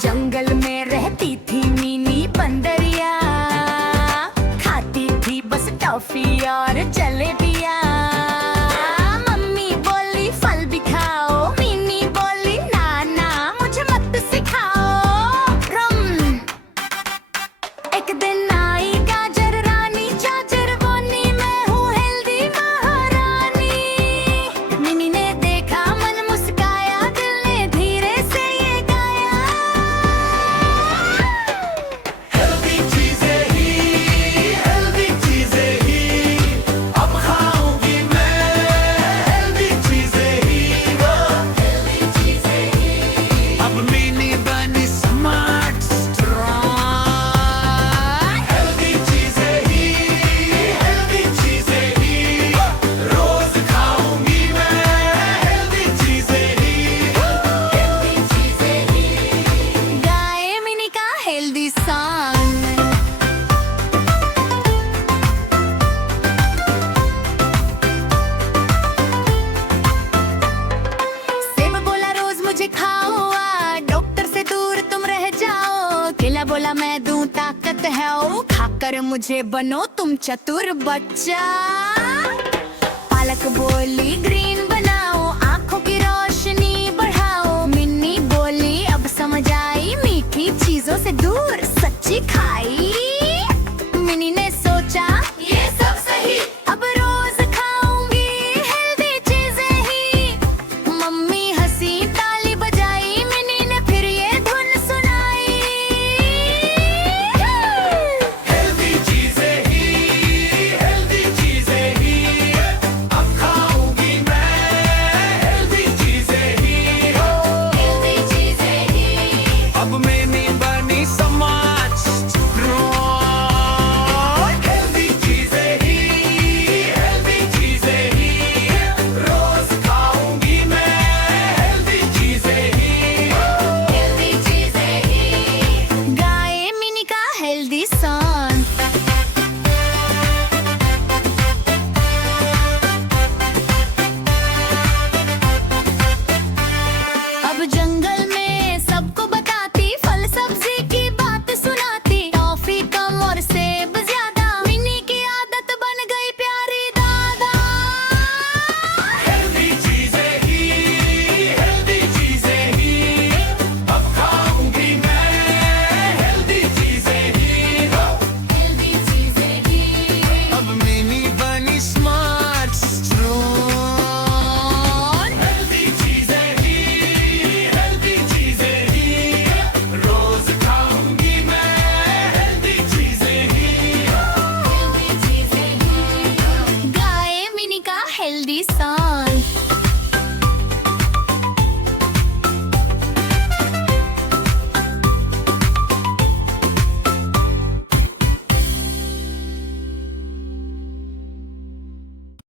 जंगल में रहती थी मीनी बंदरिया, खाती थी बस टॉफी और जलेबियाँ। मम्मी बोली फल भी खाओ, मीनी बोली ना ना मुझे मत सिखाओ। एक दिन आई गाजर रानी चाचर बोनी, मैं हूँ हेल्दी महारानी। मिनी ने देखा मन मुस्काया, दिल ने धीरे से ये गाया। हेल्दी चीजें ही अब खाऊंगी मैं, हेल्दी चीजें ही अब मिनी बनी स्मार्ट स्ट्रॉन्ग। हेल्दी चीजें ही रोज खाऊंगी मैं, हेल्दी चीजें ही गाए मिनी का हेल्दी सॉन्ग। सेब बोला रोज मुझे खाओ, डॉक्टर से दूर तुम रह जाओ। केला बोला मैं दूं ताकत है, ओ खाकर मुझे बनो तुम चतुर बच्चा। पालक बोली ग्रीन बनाओ, आंखों की रोशनी बढ़ाओ। मिन्नी बोली अब समझ आई, मीठी चीजों से दूर सच्ची खाई। मिनी ने सोचा ये सब सही, अब रोज खाऊंगी हेल्दी चीजें ही। मम्मी हंसी ताली बजाई, मिनी ने फिर ये धुन सुनाई। हेल्दी चीजें ही अब खाऊंगी मैं, हेल्दी चीजें ही अब मैंने बनी समाज स्ट्रॉन्ग। हेल्दी चीजें ही रोज खाऊंगी मैं, हेल्दी चीजें ही गाए मिनी का हेल्दी सॉन्ग। अब जंगल में सबको बताती, फल सब्जी की बात सुनाती। टॉफी कम और सेब ज्यादा, मिनी की आदत बन गई प्यारी दादा। हेल्दी चीजें ही अब खाऊंगी मैं, हेल्दी चीजें ही अब मिनी बनी स्मार्ट स्ट्रॉन्ग। हेल्दी चीजें ही रोज खाऊंगी मैं, हेल्दी चीजें ही गाए मिनी का हेल्दी सॉन्ग।